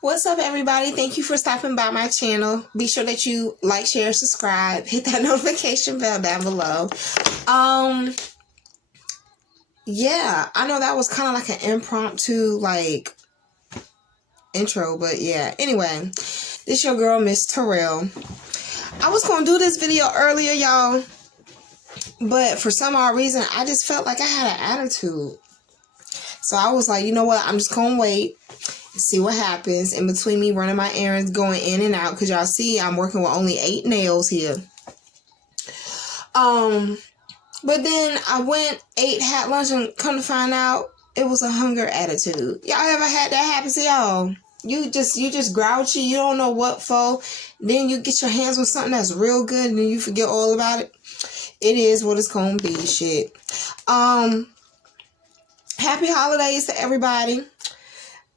What's up, everybody? Thank you for stopping by my channel. Be sure that you like, share, subscribe, hit that notification bell down below. Yeah, I know that was kind of like an impromptu intro, but yeah. Anyway, this your girl, Miss Terrell. I was gonna do this video earlier, y'all, but for some odd reason, I just felt like I had an attitude. So I was like, you know what? I'm just gonna wait and see what happens in between me running my errands, going in and out. Because y'all see, I'm working with only 8 nails here. But then I went, ate, had lunch, and come to find out it was a hunger attitude. Y'all ever had that happen to y'all? You just grouchy, you don't know what for. Then you get your hands on something that's real good and then you forget all about it. It is what it's gonna be, shit. Happy holidays to everybody.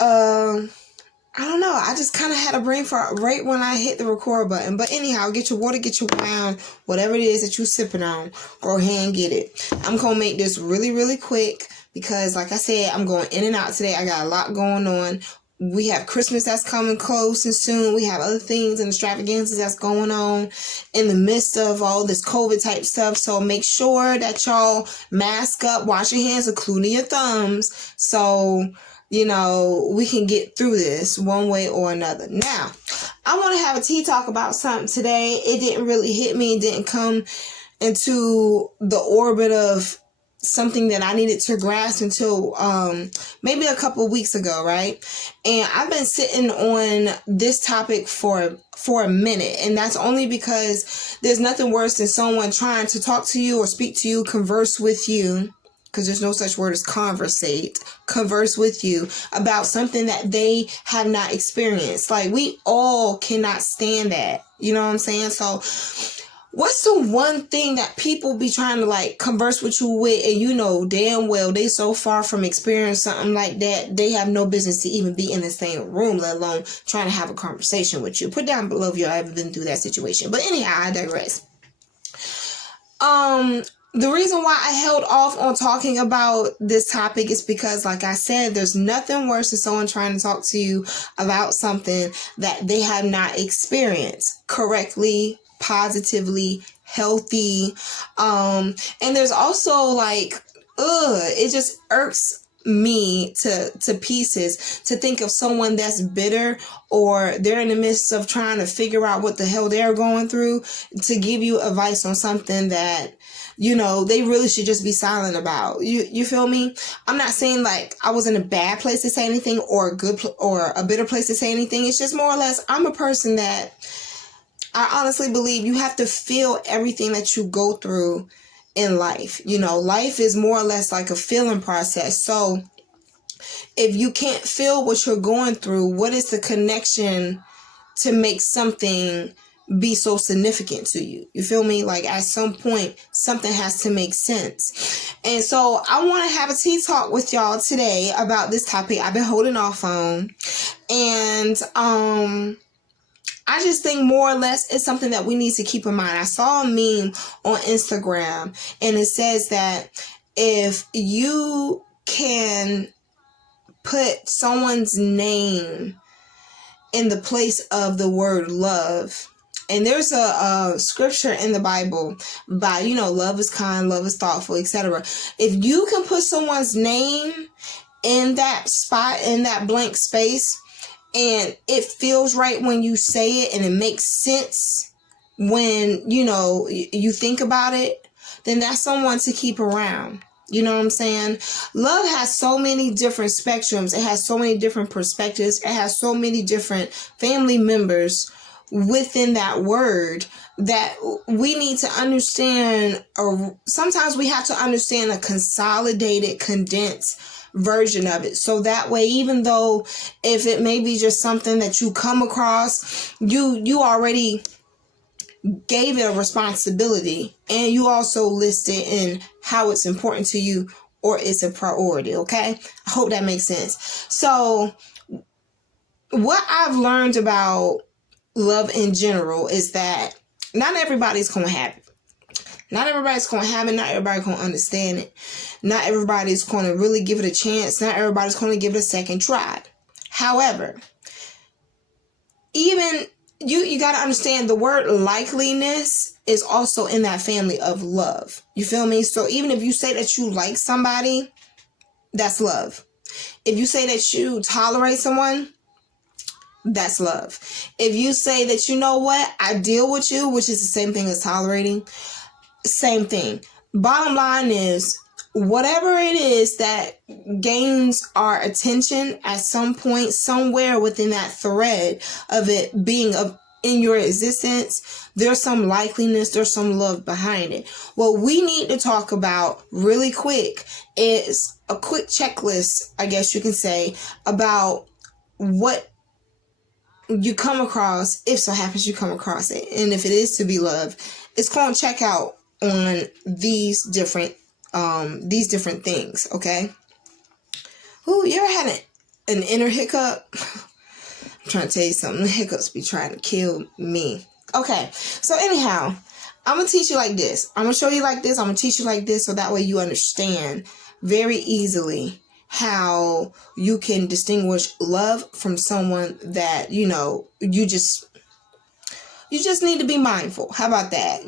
I don't know. I just kind of had a brain fart right when I hit the record button. But anyhow, get your water, get your wine, whatever it is that you're sipping on. Go ahead and get it. I'm going to make this really, really quick because, like I said, I'm going in and out today. I got a lot going on. We have Christmas that's coming close and soon. We have other things and extravagances that's going on in the midst of all this COVID type stuff. So make sure that y'all mask up, wash your hands, including your thumbs. So, you know, we can get through this one way or another. Now, I want to have a tea talk about something today. It didn't really hit me. It didn't come into the orbit of something that I needed to grasp until maybe a couple of weeks ago, right? And I've been sitting on this topic for a minute, and that's only because there's nothing worse than someone trying to talk to you or speak to you, converse with you, because there's no such word as converse with you about something that they have not experienced. Like, we all cannot stand that. You know what I'm saying? So what's the one thing that people be trying to converse with you with, and you know damn well they so far from experiencing something like that, they have no business to even be in the same room, let alone trying to have a conversation with you? Put down below if you've ever been through that situation. But anyhow, I digress. The reason why I held off on talking about this topic is because, like I said, there's nothing worse than someone trying to talk to you about something that they have not experienced correctly, positively, healthy. And there's also it just irks me to pieces to think of someone that's bitter, or they're in the midst of trying to figure out what the hell they're going through, to give you advice on something that, you know, they really should just be silent about. You feel me? I'm not saying I was in a bad place to say anything or a bitter place to say anything. It's just more or less, I'm a person that I honestly believe you have to feel everything that you go through in life. You know, life is more or less like a feeling process. So if you can't feel what you're going through, what is the connection to make something be so significant to you? You feel me? At some point, something has to make sense. And so I want to have a tea talk with y'all today about this topic I've been holding off on. And I just think more or less it's something that we need to keep in mind. I saw a meme on Instagram, and it says that if you can put someone's name in the place of the word love, and there's a scripture in the Bible by, you know, love is kind, love is thoughtful, etc. If you can put someone's name in that spot, in that blank space, and it feels right when you say it, and it makes sense when, you know, you think about it, then that's someone to keep around. You know what I'm saying? Love has so many different spectrums. It has so many different perspectives. It has so many different family members within that word that we need to understand, or sometimes we have to understand a consolidated, condensed version of it. So that way, even though if it may be just something that you come across, you already gave it a responsibility, and you also listed in how it's important to you, or it's a priority. Okay, I hope that makes sense. So what I've learned about love in general is that not everybody's gonna have it. Not everybody's going to have it. Not everybody's going to understand it. Not everybody's going to really give it a chance. Not everybody's going to give it a second try. However, even you got to understand the word likeliness is also in that family of love. You feel me? So even if you say that you like somebody, that's love. If you say that you tolerate someone, that's love. If you say that, you know what, I deal with you, which is the same thing as tolerating, same thing. Bottom line is, whatever it is that gains our attention at some point, somewhere within that thread of it being in your existence, there's some likeliness, there's some love behind it. What we need to talk about really quick is a quick checklist, I guess you can say, about what you come across, if so happens you come across it, and if it is to be love, it's going to check out on these different things. Okay. Ooh, you ever had an inner hiccup? I'm trying to tell you something. The hiccups be trying to kill me. Okay. So anyhow, I'm going to teach you like this. I'm going to show you like this. I'm going to teach you like this, so that way you understand very easily how you can distinguish love from someone that, you just need to be mindful. How about that?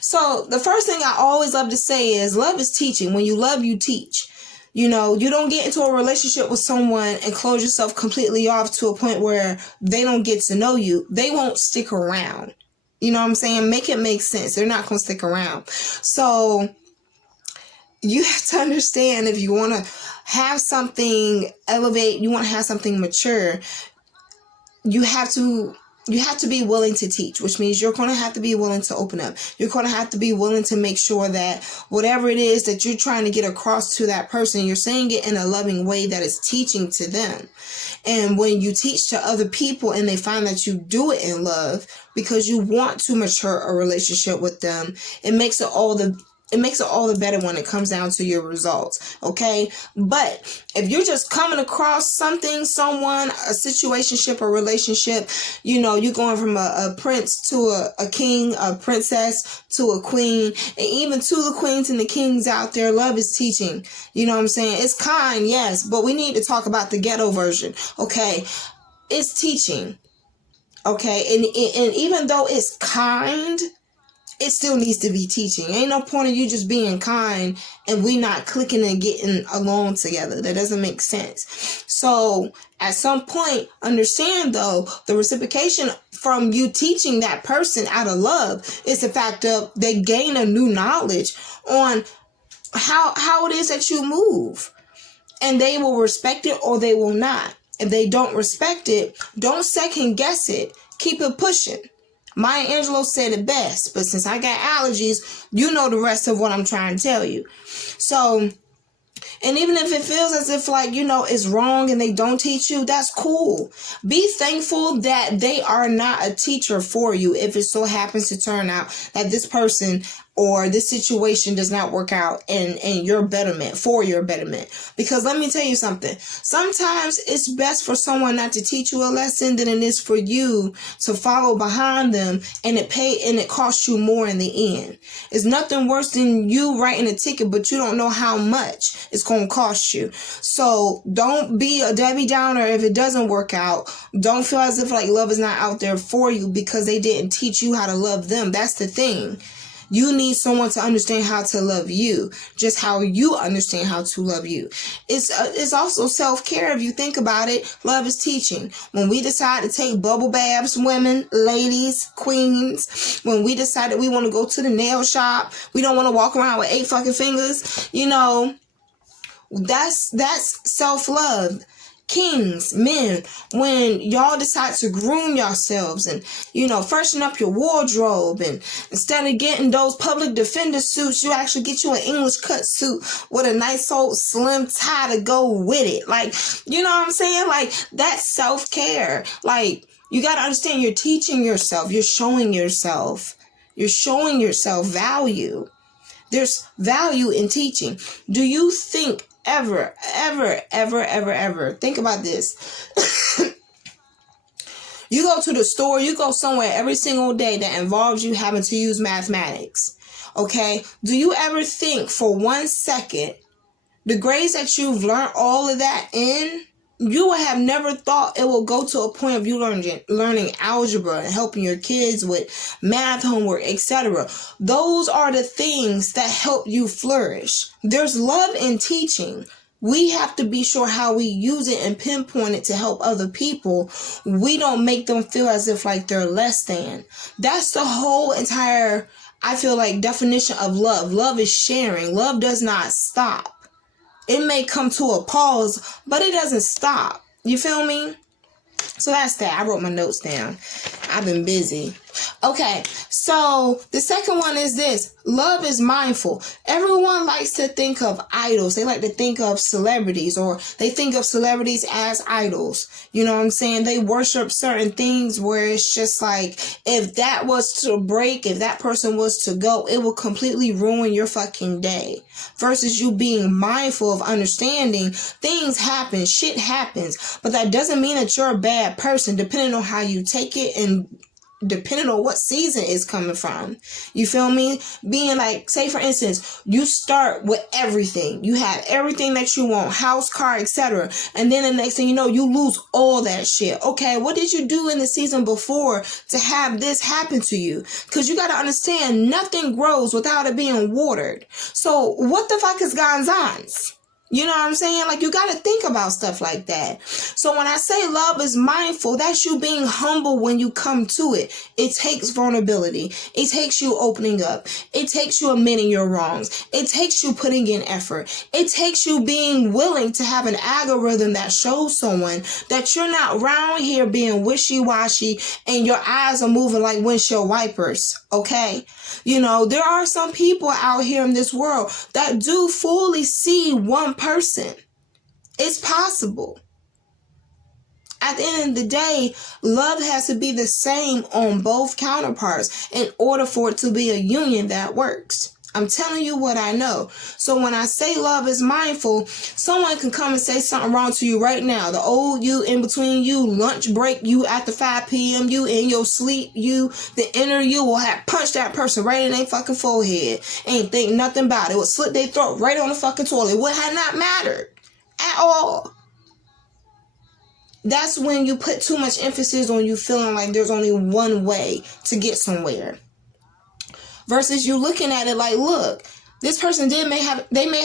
So the first thing I always love to say is love is teaching. When you love, you teach. You don't get into a relationship with someone and close yourself completely off to a point where they don't get to know you. They won't stick around. You know what I'm saying? Make it make sense. They're not going to stick around. So you have to understand, if you want to have something elevate, you want to have something mature, you have to be willing to teach, which means you're going to have to be willing to open up. You're going to have to be willing to make sure that whatever it is that you're trying to get across to that person, you're saying it in a loving way that is teaching to them. And when you teach to other people and they find that you do it in love because you want to mature a relationship with them, it makes it all the better when it comes down to your results. Okay. But if you're just coming across something, someone, a situationship, a relationship, you're going from a prince to a king, a princess to a queen, and even to the queens and the kings out there, love is teaching. You know what I'm saying? It's kind, yes, but we need to talk about the ghetto version. Okay. It's teaching. Okay. And even though it's kind, it still needs to be teaching. Ain't no point of you just being kind and we not clicking and getting along together. That doesn't make sense. So at some point, understand though, the reciprocation from you teaching that person out of love is the fact that they gain a new knowledge on how it is that you move. And they will respect it or they will not. If they don't respect it, don't second guess it. Keep it pushing. Maya Angelou said it best, but since I got allergies, you know the rest of what I'm trying to tell you. So, and even if it feels as if it's wrong and they don't teach you, that's cool. Be thankful that they are not a teacher for you if it so happens to turn out that this person or this situation does not work out in your betterment, for your betterment. Because let me tell you something. Sometimes it's best for someone not to teach you a lesson than it is for you to follow behind them and it costs you more in the end. It's nothing worse than you writing a ticket, but you don't know how much it's going to cost you. So don't be a Debbie Downer if it doesn't work out. Don't feel as if love is not out there for you because they didn't teach you how to love them. That's the thing. You need someone to understand how to love you, just how you understand how to love you. It's also self-care if you think about it. Love is teaching. When we decide to take bubble baths, women, ladies, queens, when we decide that we want to go to the nail shop, we don't want to walk around with 8 fucking fingers, that's self-love. Kings, men, when y'all decide to groom yourselves and, freshen up your wardrobe, and instead of getting those public defender suits, you actually get you an English cut suit with a nice old slim tie to go with it. You know what I'm saying? That's self-care. You got to understand, you're teaching yourself. You're showing yourself. You're showing yourself value. There's value in teaching. Do you think ever think about this? You go to the store, you go somewhere every single day that involves you having to use mathematics. Okay? Do you ever think for 1 second the grades that you've learned all of that in, you would have never thought it will go to a point of you learning algebra and helping your kids with math homework, etc. Those are the things that help you flourish. There's love in teaching. We have to be sure how we use it and pinpoint it to help other people. We don't make them feel as if like they're less than. That's the whole entire, I feel like, definition of love. Love is sharing. Love does not stop. It may come to a pause, but it doesn't stop. You feel me? So that's that. I wrote my notes down. I've been busy. Okay, so the second one is this. Love is mindful. Everyone likes to think of idols. They like to think of celebrities, or they think of celebrities as idols. You know what I'm saying? They worship certain things where it's just like, if that was to break, if that person was to go, it will completely ruin your fucking day. Versus you being mindful of understanding things happen, shit happens, but that doesn't mean that you're a bad person, depending on how you take it and depending on what season it's coming from. You feel me? Being like, say for instance, you start with everything. You have everything that you want, house, car, etc. And then the next thing you know, you lose all that shit. Okay, what did you do in the season before to have this happen to you? Because you got to understand, nothing grows without it being watered. So what the fuck is Gonzans? You know what I'm saying? Like, you got to think about stuff like that. So when I say love is mindful, that's you being humble when you come to it. It takes vulnerability. It takes you opening up. It takes you admitting your wrongs. It takes you putting in effort. It takes you being willing to have an algorithm that shows someone that you're not around here being wishy-washy and your eyes are moving like windshield wipers. Okay? You know, there are some people out here in this world that do fully see one person. It's possible. At the end of the day, love has to be the same on both counterparts in order for it to be a union that works. I'm telling you what I know. So when I say love is mindful, someone can come and say something wrong to you right now. The old you, in between you, lunch break you, after 5 p.m. you, in your sleep you, the inner you will have punched that person right in their fucking forehead. Ain't think nothing about it. Would slit their throat right on the fucking toilet. It would have not mattered at all. That's when you put too much emphasis on you feeling like there's only one way to get somewhere. Versus you looking at it like, look, this person they may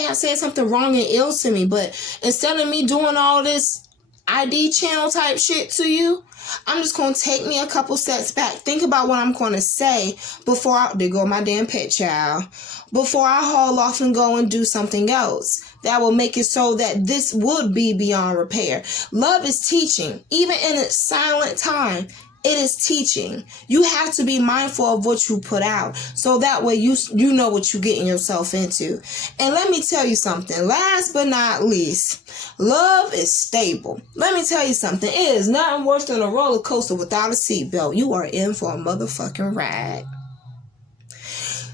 have said something wrong and ill to me, but instead of me doing all this ID channel type shit to you, I'm just going to take me a couple steps back. Think about what I'm going to say before there go my damn pet child. Before I haul off and go and do something else that will make it so that this would be beyond repair. Love is teaching. Even in its silent time, it is teaching. You have to be mindful of what you put out, so that way you know what you're getting yourself into. And let me tell you something. Last but not least, love is stable. Let me tell you something. It is nothing worse than a roller coaster without a seatbelt. You are in for a motherfucking ride.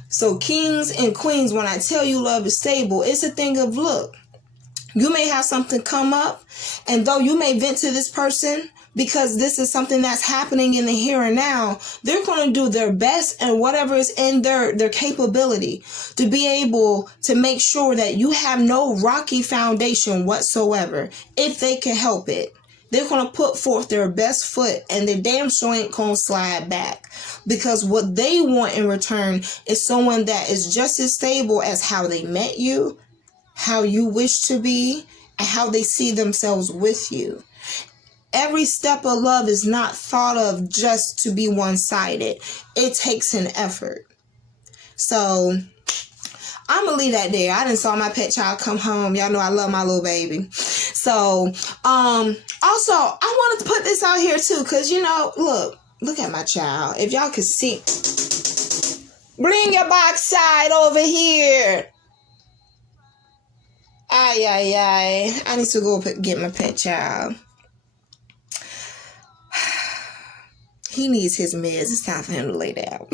So kings and queens, when I tell you love is stable, it's a thing of, look, you may have something come up, and though you may vent to this person, because this is something that's happening in the here and now, they're going to do their best and whatever is in their capability to be able to make sure that you have no rocky foundation whatsoever, if they can help it. They're going to put forth their best foot, and they damn sure ain't going to slide back, because what they want in return is someone that is just as stable as how they met you, how you wish to be, and how they see themselves with you. Every step of love is not thought of just to be one-sided. It takes an effort. So I'm going to leave that there. I done saw my pet child come home. Y'all know I love my little baby. So, also, I wanted to put this out here too, because, you know, look at my child. If y'all could see, bring your box side over here. Ay. I need to go get my pet child. He needs his meds. It's time for him to lay down.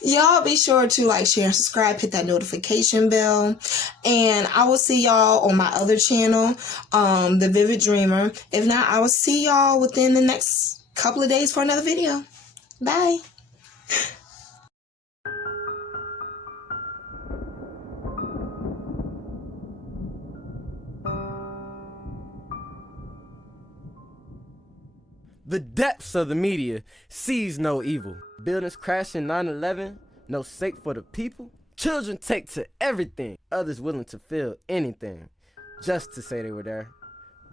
Y'all be sure to like, share, and subscribe. Hit that notification bell. And I will see y'all on my other channel, The Vivid Dreamer. If not, I will see y'all within the next couple of days for another video. Bye. The depths of the media sees no evil. Buildings crashing 9/11, no sake for the people. Children take to everything, others willing to feel anything, just to say they were there.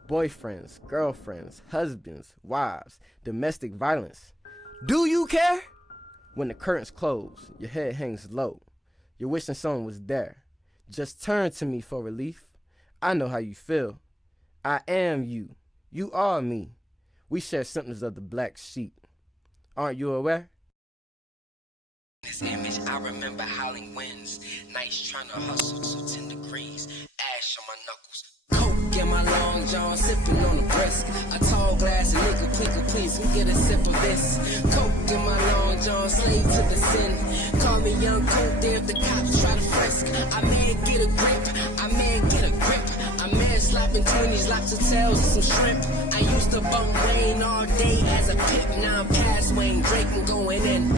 Boyfriends, girlfriends, husbands, wives, domestic violence. Do you care? When the curtains close, your head hangs low. You're wishing someone was there. Just turn to me for relief. I know how you feel. I am you. You are me. We share symptoms of the black sheep. Aren't you aware? This image, I remember howling winds, nights trying to hustle to 10 degrees, ash on my knuckles. Coke in my long john, sipping on the brisk. A tall glass of liquor, please, who get a sip of this? Coke in my long john, slave to the sin. Call me young coke there if the cops try to frisk. I may get a grip, I may get a grip. I may slapping 20s, lobster tails and some shrimp. I used to bump Wayne all day as a pimp, now I'm past Wayne Drake and going in.